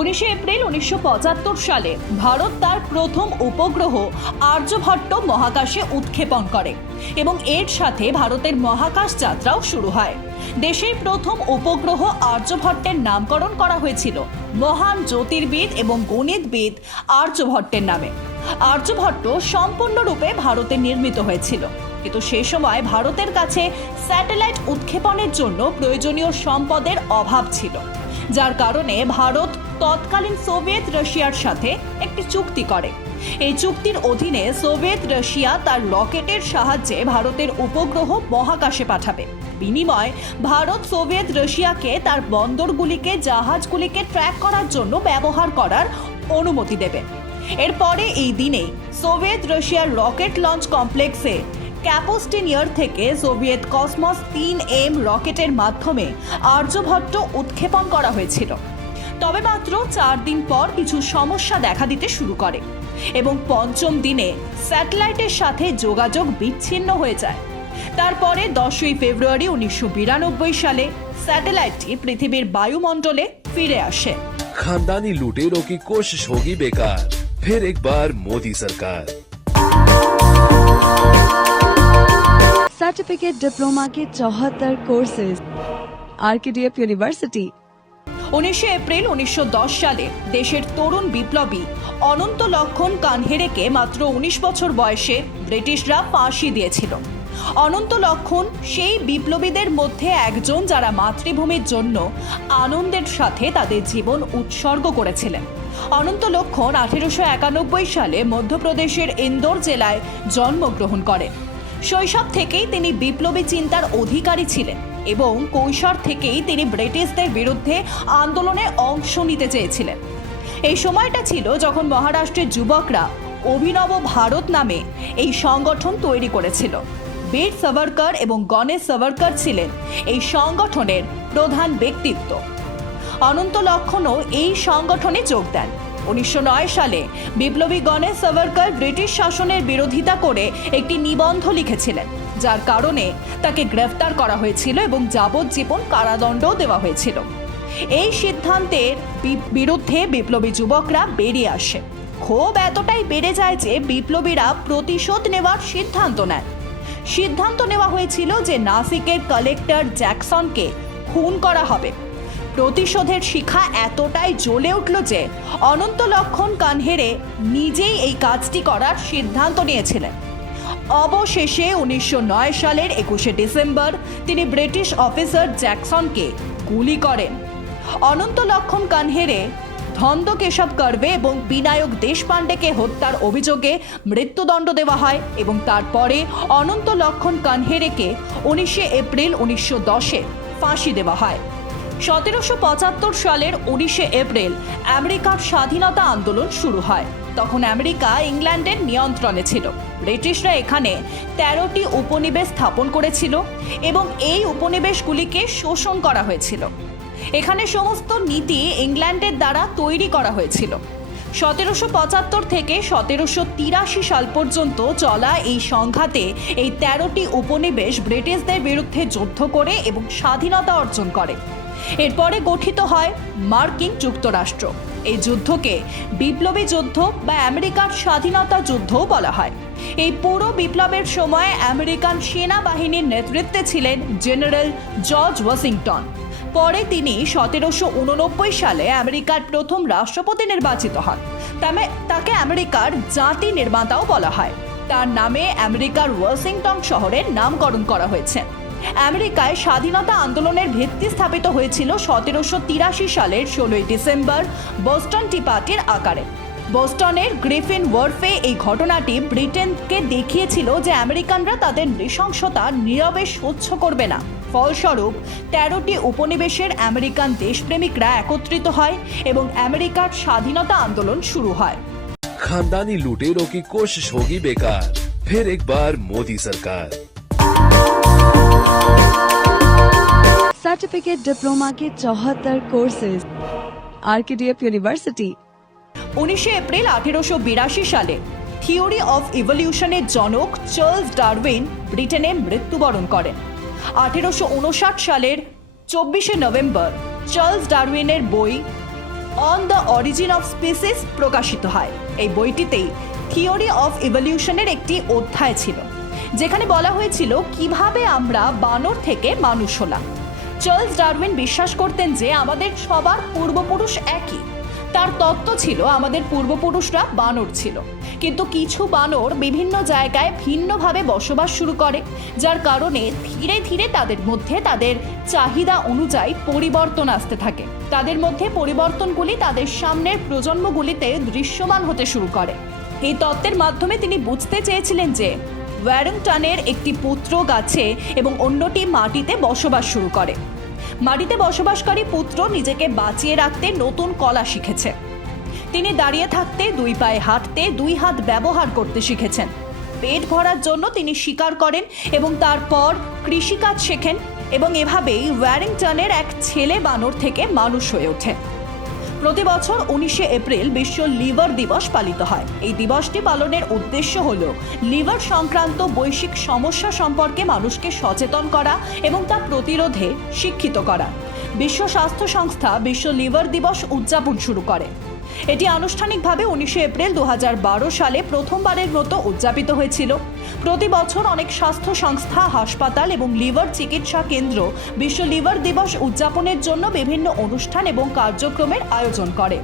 19 April 1975 সালে ভারত তার প্রথম উপগ্রহ আর্যভট্ট মহাকাশে উৎক্ষেপণ করে এবং এর সাথে ভারতের মহাকাশ যাত্রাও শুরু হয়। দেশের প্রথম উপগ্রহ আর্যভট্টের নামকরণ করা হয়েছিল মহান জ্যোতির্বিদ এবং গণিতবিদ আর্যভট্টের নামে। আর্যভট্ট সম্পূর্ণরূপে ভারতে নির্মিত হয়েছিল, কিন্তু সে সময় ভারতের কাছে স্যাটেলাইট উৎক্ষেপণের জন্য প্রয়োজনীয় সম্পদের অভাব ছিল, যার কারণে ভারত তৎকালীন সোভিয়েত রাশিয়ার সাথে একটি চুক্তি করে। এই চুক্তির অধীনে সোভিয়েত রাশিয়া তার রকেটের সাহায্যে ভারতের উপগ্রহ মহাকাশে পাঠাবে। বিনিময়ে ভারত সোভিয়েত রাশিয়াকে তার বন্দরগুলিকে জাহাজগুলিকে ট্র্যাক করার জন্য ব্যবহার করার অনুমতি দেবে। এরপরে এই দিনে সোভিয়েত রাশিয়ার রকেট লঞ্চ কমপ্লেক্সে ক্যাপোস্টিনিয়ার থেকে সোভিয়েত কসমস 3M রকেটের মাধ্যমে আর্যভট্ট উৎক্ষেপণ করা হয়েছিল। তবে মাত্র 4 দিন পর কিছু সমস্যা দেখা দিতে শুরু করে এবং পঞ্চম দিনে স্যাটেলাইটের সাথে যোগাযোগ বিচ্ছিন্ন হয়ে যায়। তারপরে 10ই ফেব্রুয়ারি 1992 সালে স্যাটেলাইটটি পৃথিবীর বায়ুমণ্ডলে ফিরে আসে। खानदानी लुटेरों की कोशिश होगी बेकार, फिर एक बार मोदी सरकार। सर्टिफिकेट डिप्लोमा के 74 कोर्सेज आरकेडीएफ यूनिवर्सिटी। 19 এপ্রিল 1910 সালে দেশের তরুণ বিপ্লবী অনন্ত লক্ষণ কানহেরেকে মাত্র 19 বছর বয়সে ব্রিটিশরা ফাঁসি দিয়েছিল। অনন্ত লক্ষণ সেই বিপ্লবীদের মধ্যে একজন যারা মাতৃভূমির জন্য আনন্দের সাথে তাদের জীবন উৎসর্গ করেছিলেন। অনন্ত লক্ষণ 1891 সালে মধ্যপ্রদেশের ইন্দোর জেলায় জন্মগ্রহণ করেন। শৈশব থেকেই তিনি বিপ্লবী চিন্তার অধিকারী ছিলেন এবং কৈশোর থেকেই তিনি ব্রিটিশদের বিরুদ্ধে আন্দোলনে অংশ নিতে চেয়েছিলেন। এই সময়টা ছিল যখন মহারাষ্ট্রের যুবকরা অভিনব ভারত নামে এই সংগঠন তৈরি করেছিল। বীর সাভারকর এবং গণেশ সাভারকর ছিলেন এই সংগঠনের প্রধান ব্যক্তিত্ব। অনন্ত লক্ষণও এই সংগঠনে যোগ দেন। 1909 সালে বিপ্লবী গণেশ সাভারকর ব্রিটিশ শাসনের বিরোধিতা করে একটি নিবন্ধ লিখেছিলেন, যার কারণে তাকে গ্রেফতার করা হয়েছিল এবং যাবজ্জীবন কারাদণ্ডও দেওয়া হয়েছিল। এই সিদ্ধান্তের বিরুদ্ধে বিপ্লবী যুবকরা বেরিয়ে আসে। ক্ষোভ এতটাই বেড়ে যায় যে বিপ্লবীরা প্রতিশোধ নেওয়ার সিদ্ধান্ত নেওয়া হয়েছিল যে নাসিকের কালেক্টর জ্যাকসনকে খুন করা হবে। প্রতিশোধের শিখা এতটাই জ্বলে উঠল যে অনন্ত লক্ষণ কানহেরে নিজেই এই কাজটি করার সিদ্ধান্ত নিয়েছিলেন। অবশেষে 1909 সালের 21শে ডিসেম্বর তিনি ব্রিটিশ অফিসার জ্যাকসনকে গুলি করেন। অনন্ত লক্ষণ কানহেরে ধন্দ কেশব কর্বে এবং বিনায়ক দেশপান্ডেকে হত্যার অভিযোগে মৃত্যুদণ্ড দেওয়া হয় এবং তারপরে অনন্ত লক্ষণ কানহেরেকে 19 এপ্রিল 1910-এ ফাঁসি দেওয়া হয়। 1775 সালের 19 এপ্রিল আমেরিকার স্বাধীনতা আন্দোলন শুরু হয়। তখন আমেরিকা ইংল্যান্ডের নিয়ন্ত্রণে ছিল। ব্রিটিশরা এখানে 13টি উপনিবেশ স্থাপন করেছিল এবং এই উপনিবেশগুলিকে শোষণ করা হয়েছিল। এখানে সমস্ত নীতি ইংল্যান্ডের দ্বারা তৈরি করা হয়েছিল। 1775 থেকে 1783 সাল পর্যন্ত চলা এই সংঘাতে এই 13টি উপনিবেশ ব্রিটিশদের বিরুদ্ধে যুদ্ধ করে এবং স্বাধীনতা অর্জন করে। এরপরে গঠিত হয় মার্কিন যুক্তরাষ্ট্র। এই যুদ্ধকে বিপ্লবী যুদ্ধ বা আমেরিকার স্বাধীনতা যুদ্ধও বলা হয়। এই পুরো বিপ্লবের সময় আমেরিকান সেনাবাহিনীর নেতৃত্বে ছিলেন জেনারেল জর্জ ওয়াশিংটন। পরে তিনি 1789 সালে আমেরিকার প্রথম রাষ্ট্রপতি নির্বাচিত হন। তাকে আমেরিকার জাতি নির্মাতাও বলা হয়। তার নামে আমেরিকার ওয়াশিংটন শহরের নামকরণ করা হয়েছে। আমেরিকায় স্বাধীনতা আন্দোলনের ভিত্তি স্থাপিত হয়েছিল 1783 সালের 16 ডিসেম্বর বোস্টন টি পার্টির আকারে। বোস্টনের গ্রিফিন ওয়ার্ফে এই ঘটনাটি ব্রিটেনকে দেখিয়েছিল যে আমেরিকানরা তাদের নৃশংসতা নীরবে সহ্য করবে না। ফলস্বরূপ 13টি উপনিবেশের আমেরিকান দেশপ্রেমিকরা একত্রিত হয় এবং আমেরিকার স্বাধীনতা আন্দোলন শুরু হয়। खानदानी लुटेरों की कोशिश होगी बेकार, फिर एक बार मोदी सरकार। सर्टिफिकेट डिप्लोमा के 74 कोर्सेज आरकेडीएफ यूनिवर्सिटी। 19 एप्रिल 1882 সালে থিওরি অফ ইভলিউশনের জনক চার্লস ডারউইন ব্রিটেনে মৃত্যুবরণ করেন। 1859 সালের 24 নভেম্বর চার্লস ডারউইনের বই on the origin of species প্রকাশিত হয়। এই বইটিতেই থিওরি অফ ইভলিউশনের একটি অধ্যায় ছিল, যেখানে বলা হয়েছিল কিভাবে আমরা বানর থেকে মানুষ হলাম। চার্লস ডারউইন বিশ্বাস করতেন যে আমাদের সবার পূর্বপুরুষ একই। তার তত্ত্ব ছিল আমাদের পূর্বপুরুষরা বানর ছিল, কিন্তু কিছু বানর বিভিন্ন জায়গায় ভিন্নভাবে বসবাস শুরু করে, যার কারণে ধীরে ধীরে তাদের মধ্যে তাদের চাহিদা অনুযায়ী পরিবর্তন আসতে থাকে। তাদের মধ্যে পরিবর্তনগুলি তাদের সামনের প্রজন্মগুলিতে দৃশ্যমান হতে শুরু করে। এই তত্ত্বের মাধ্যমে তিনি বুঝতে চেয়েছিলেন যে ওয়ারিংটনের একটি পুত্র গাছে এবং অন্যটি মাটিতে বসবাস শুরু করে। মাটিতে বসবাসকারী পুত্র নিজেকে বাঁচিয়ে রাখতে নতুন কলা শিখেছে। তিনি দাঁড়িয়ে থাকতে, দুই পায়ে হাঁটতে, দুই হাত ব্যবহার করতে শিখেছেন। পেট ভরার জন্য তিনি শিকার করেন এবং তারপর কৃষিকাজ শেখেন, এবং এভাবেই ওয়ারিংটনের এক ছেলে বানর থেকে মানুষ হয়ে ওঠে। প্রতি বছর 19শে এপ্রিল বিশ্ব লিভার দিবস পালিত হয়। এই দিবসটি পালনের উদ্দেশ্য হল লিভার সংক্রান্ত বৈশ্বিক সমস্যা সম্পর্কে মানুষকে সচেতন করা এবং তা প্রতিরোধে শিক্ষিত করা। বিশ্ব স্বাস্থ্য সংস্থা বিশ্ব লিভার দিবস উদযাপন শুরু করে। এটি আনুষ্ঠানিকভাবে 19শে এপ্রিল 2012 সালে প্রথমবারের মতো উদযাপিত হয়েছিল। প্রতি বছর অনেক স্বাস্থ্য সংস্থা, হাসপাতাল এবং লিভার চিকিৎসা কেন্দ্র বিশ্ব লিভার দিবস উদযাপনের জন্য বিভিন্ন অনুষ্ঠান এবং কার্যক্রমের আয়োজন করে।